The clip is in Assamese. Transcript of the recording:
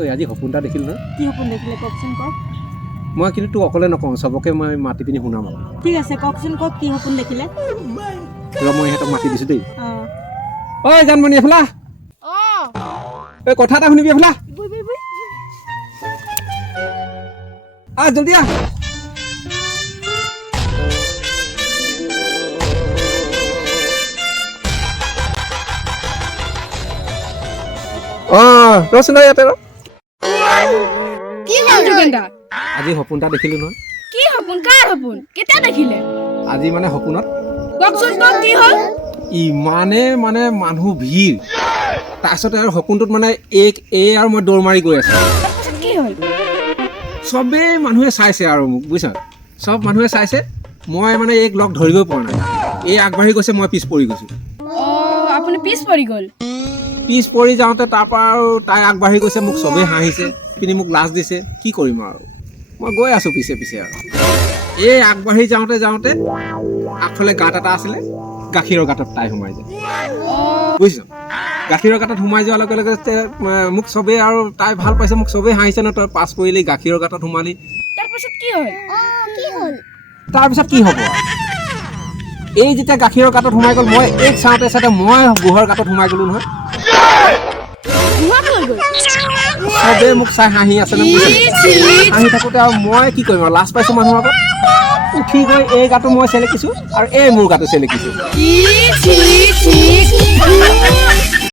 ঐ আজি সপোন এটা দেখিলোঁ ন কি সপোন দেখিলে কওকচোন কওক মই কিন্তু তোক অকলে নকওঁ চবকে মই মাতি পিনি শুনাম ঠিক আছে কওকচোন কওক কি সপোন দেখিলে মই ইহঁতক মাতি দিছোঁ দেই অ ঐ জানমণি এফালা ঐ কথা এটা শুনিবি এফালা জলদি আহ ৰচোন ইয়াতে ৰ কি হ'ল যোগেন্দা আজি সপোন এটা দেখিলোঁ নহয় কি সপোন কাৰ সপোন কেতিয়া দেখিলে আজি মানে সপোনত কওকচোন কওক কি হ'ল ইমানে মানে মানুহ ভিৰ তাৰপিছতে আৰু সপোনটোত মানে এই আৰু মই দৌৰ মাৰি গৈ আছোঁ তাৰপিছত কি হ'ল চবেই মানুহে চাইছে আৰু মোক বুজিছা চব মানুহে চাইছে মই মানে এইক লগ ধৰিবই পৰা নাই এই আগবাঢ়ি গৈছে মই পিছ পৰি গৈছোঁ আপুনি পিছ পৰি গ'ল পিছ পৰি যাওঁতে তাৰপৰা আৰু তাই আগবাঢ়ি গৈছে মোক চবেই হাঁহিছে পিনি মোক লাজ দিছে কি কৰিম আৰু মই গৈ আছোঁ পিছে পিছে আৰু এই আগবাঢ়ি যাওঁতে যাওঁতে আগফালে গাঁত এটা আছিলে গাখীৰৰ গাঁতত তাই সোমাই যায় বুজিছ গাখীৰৰ গাঁতত সোমাই যোৱাৰ লগে লগে মোক চবেই আৰু তাই ভাল পাইছে মোক চবেই হাঁহিছে ন তই পাছ কৰিলি গাখীৰৰ গাঁতত সোমালি তাৰপিছত কি হ'ল তাৰপিছত কি হ'ব এই যেতিয়া গাখীৰৰ গাঁতত সোমাই গ'ল মই এইক চাওঁতে চাওঁতে মই গুহৰ গাঁতত সোমাই গ'লোঁ নহয় চবেই মোক চাই হাঁহি আছে ন হাঁহি থাকোঁতে আৰু মই কি কৰিম আৰু লাজ পাইছোঁ মানুহৰ আগত উঠি গৈ এই গাটো মই চেলেকিছোঁ আৰু এই মোৰ গাটো চেলেকিছোঁ